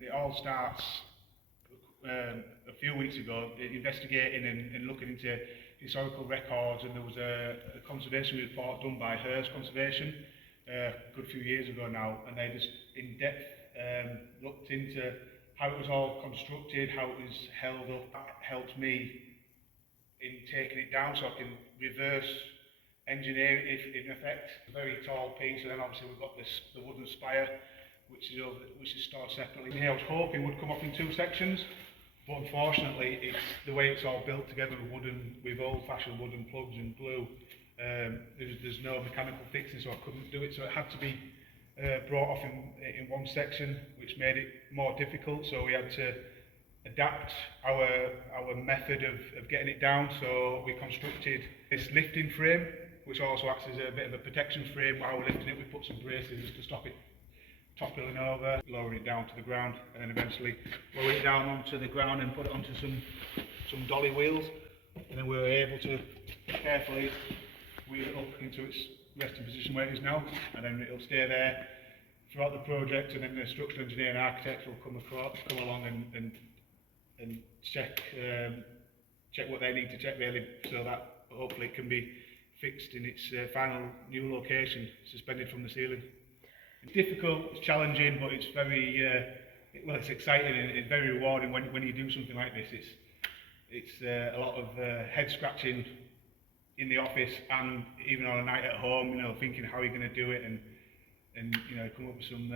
It all starts a few weeks ago, investigating and looking into historical records, and there was a conservation report done by Conservation a good few years ago now, and they just in depth looked into how it was all constructed, how it was held up. That helped me in taking it down, so I can reverse engineer it if in effect. A very tall piece, and then obviously we've got the wooden spire, which is stored separately. Here I was hoping it would come off in two sections, but unfortunately it's the way it's all built together with old-fashioned wooden plugs and glue. There's no mechanical fixing, so I couldn't do it, so it had to be brought off in one section, which made it more difficult. So we had to adapt our method of getting it down. So we constructed this lifting frame, which also acts as a bit of a protection frame. While we're lifting it, we put some braces to stop it toppling over, lowering it down to the ground, and then eventually lower it down onto the ground and put it onto some dolly wheels, and then we were able to carefully wheel it up into its resting position where it is now, and then it'll stay there throughout the project, and then the structural engineer and architect will come along and check what they need to check, really, so that hopefully it can be fixed in its final new location, suspended from the ceiling. It's difficult, it's challenging, but it's very it's exciting and it's very rewarding when you do something like this. It's a lot of head scratching in the office and even on a night at home, thinking how you're going to do it, and come up with some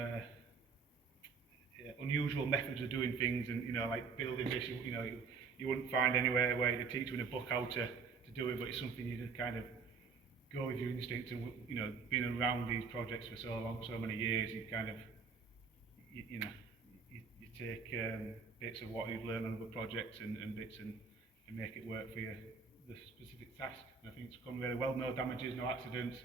unusual methods of doing things, and like building this, you wouldn't find anywhere where you teach you in a book how to do it, but it's something you just kind of go with your instinct, and being around these projects for so long, so many years, you kind of you take bits of what you've learned on other projects and bits and make it work for you, the specific task. And I think it's gone really well. No damages, no accidents.